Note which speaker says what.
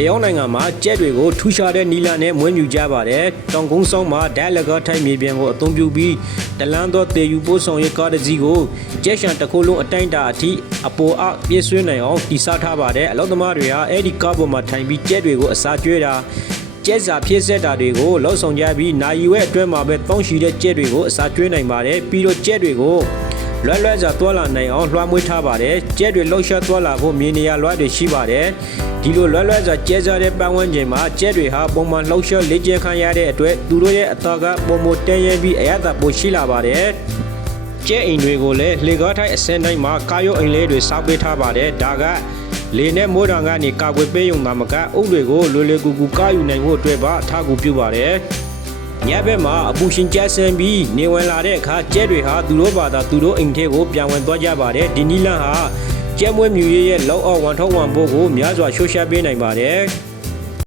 Speaker 1: တရုတ်နိုင်ငံမှာကြက်တွေကိုထူရှာတဲ့နီလာနဲ့မွေးမြူကြပါတယ်။တောင်ကုန်းဆောင်မှာဒိုင်လကထိုက်မြေပြင်ကိုအသုံးပြုပြီးတလန်းသောတေယူပို့ဆောင်ရေးကားတစ်စီးကိုကြက်ရှန်တစ်ခုလုံးအတိုင်းအတာအထိအပေါ်အပြည့်ဆွေးနိုင်အောင်တည်ဆောက်ထားပါတယ်။အလောက်သမားတွေဟာအဲ့ဒီကားပေါ်မှာထိုင်ပြီးကြက်တွေကိုအစာကျွေးတာကျက်စာဖြစ်ဆက်တာတွေကိုလှုပ်ဆောင်ကြပြီးနိုင်ရွယ်အတွင်းမှာပဲတောင်းရှိတဲ့ကြက်တွေကိုအစာကျွေးနိုင်ပါတယ်ပြီးတော့ကြက်တွေကို လွယ်လွယ်စွာတွာလာနိုင်အောင်လွှမ်းမွေးထားပါတယ်။ကျဲတွေလှုပ်ရှားတွာလာဖို့မြေနေရာလွှားတွေရှိပါတယ်။ဒီလိုလွယ်လွယ်စွာကျဲစားတဲ့ပတ်ဝန်းကျင်မှာကျဲတွေဟာပုံမှန်လှုပ်ရှားလေ့ကျင့်ခံရတဲ့အတွက်သူတို့ရဲ့အသားကပုံမတင်းရဲပြီးအရသာပိုရှိလာပါတယ်။ကျဲအိမ်တွေကိုလည်းလေကားထိုက်အစင်းတိုင်းမှာကာယုတ်အိမ်လေးတွေစောက်ပေးထားပါတယ်။ဒါကလေနဲ့မိုးတောင်ကနေကာကွယ်ပေးရုံသာမကအုပ်တွေကိုလွယ်လွယ်ကူကူကားယူနိုင်ဖို့အတွက်ပါအထောက်အကူပြုပါတယ်။ ညဘက်မှာအပူရှင်ကျဆင်းပြီးနေဝင်လာတဲ့အခါကျဲတွေဟာသူတို့ဘာသာသူတို့အိမ်ထဲကိုပြန်ဝင်သွားကြပါတယ်ဒီနီလန်ဟာကျဲမွေးမြူရေးရဲ့လောက်အောက်ဝန်ထောက်ဝန်ဖို့ကိုများစွာရှုရှားပေးနိုင်ပါတယ်